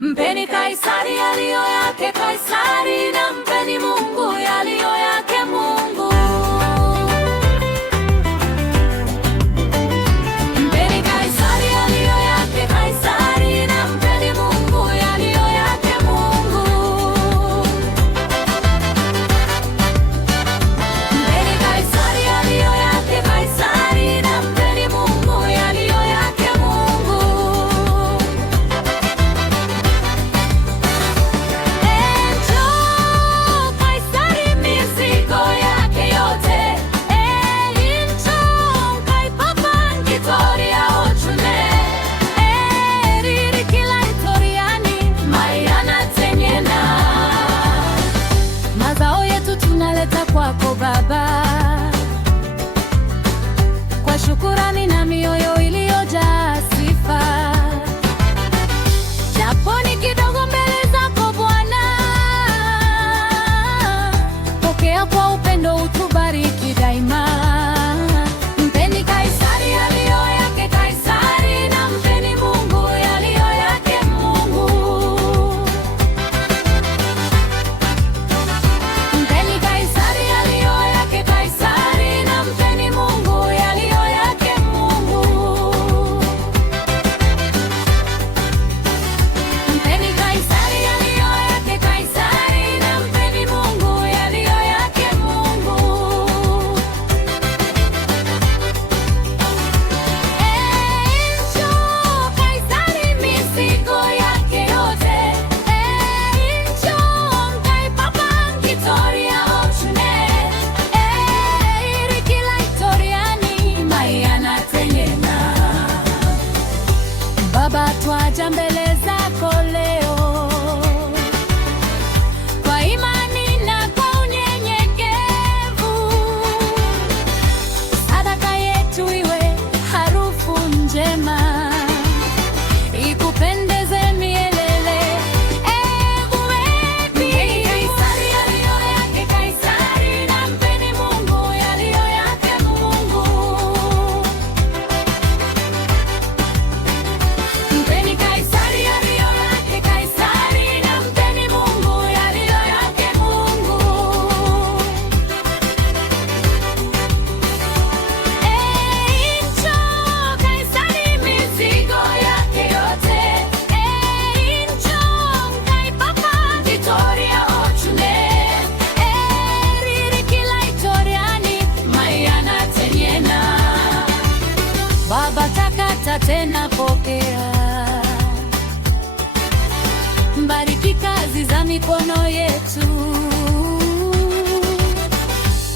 Mpeni Kaisari yaliyo yake Kaisari, na mpeni Mungu yaliyo yake Mungu. Mpeni Kaisari yaliyo yake Kaisari, na mpeni Mungu yaliyo yake Mungu. Mpeni Kaisari yaliyo yake Kaisari, na mpeni Mungu yaliyo yake Mungu. Kwako Baba, kwa shukurani na mioyo iliyojaa sifa, japo ni kidogo mbele zako Bwana, pokea kwa upendo, utubariki daima. Mpeni Kaisari yaliyo yake Kaisari, na mpeni Mungu yaliyo yake Mungu. Mpeni Kaisari yaliyo yake Kaisari, na mpeni Mungu yaliyo yake Mungu. Mpeni Kaisari yaliyo yake Kaisari, na mpeni Mungu yaliyo yake Mungu. Njoo Kaisari mizigo yake yote, njoo mkaipapa ngitoria ochune, iri kila itoriani mayana tenyena. Baba, twaja mbele zako leo kwa imani na kwa unyenyekevu, sadaka yetu iwe harufu njema, ikupendeze milele. Mpeni Kaisari yaliyo yake Kaisari, na mpeni Mungu yaliyo yake Mungu. Mpeni Kaisari yaliyo yake Kaisari, na mpeni Mungu yaliyo yake Mungu. Njoo Kaisari mizigo yake yote, njoo mkaipapa ngitoria ochune, riri kila itoriani mayana tenyena. Baba, takata tena pokea, bariki kazi za mikono yetu,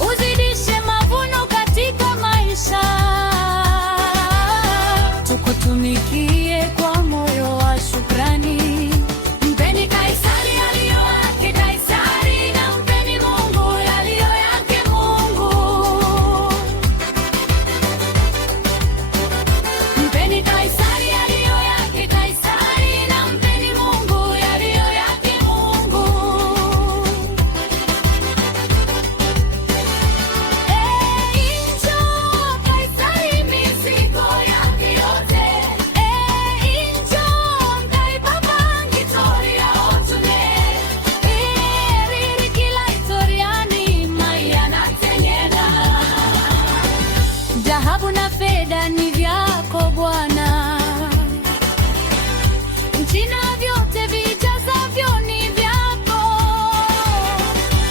uzidishe mavuno katika maisha, tukutumikie kwa moyo wa shukrani. Mpeni Kaisari yaliyo yake Kaisari, na mpeni Mungu yaliyo yake Mungu. Mpeni Kaisari yaliyo yake Kaisari, na mpeni Mungu yaliyo yake Mungu. Njoo Kaisari mizigo yake yote, njoo mkaipapa ngitoria ochune, riri kila itoriani mayana tenyena. Dhahabu na fedha ni vyako Bwana, nchi na vyote vijazavyo ni vyako.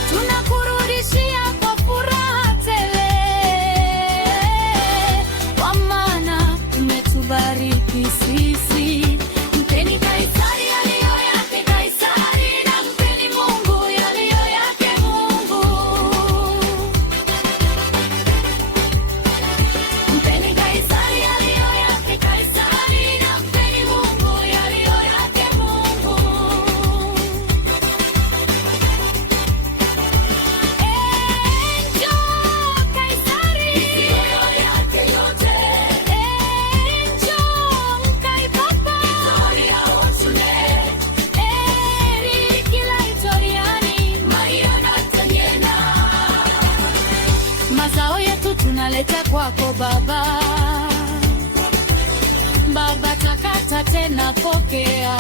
Tunakurudishia kwa furaha tele, kwa maana umetubariki sisi. Mpeni Kaisari yaliyo yake Kaisari, na mpeni Mungu yaliyo yake Mungu. Mpeni Kaisari yaliyo yake Kaisari, na mpeni Mungu yaliyo yake Mungu. Njoo Kaisari mizigo yake yote, njoo mkaipapa ngitoria ochune, riri kila itoriani mayana tenyena. Mazao yetu tunaleta kwako Baba, Baba takata tena pokea.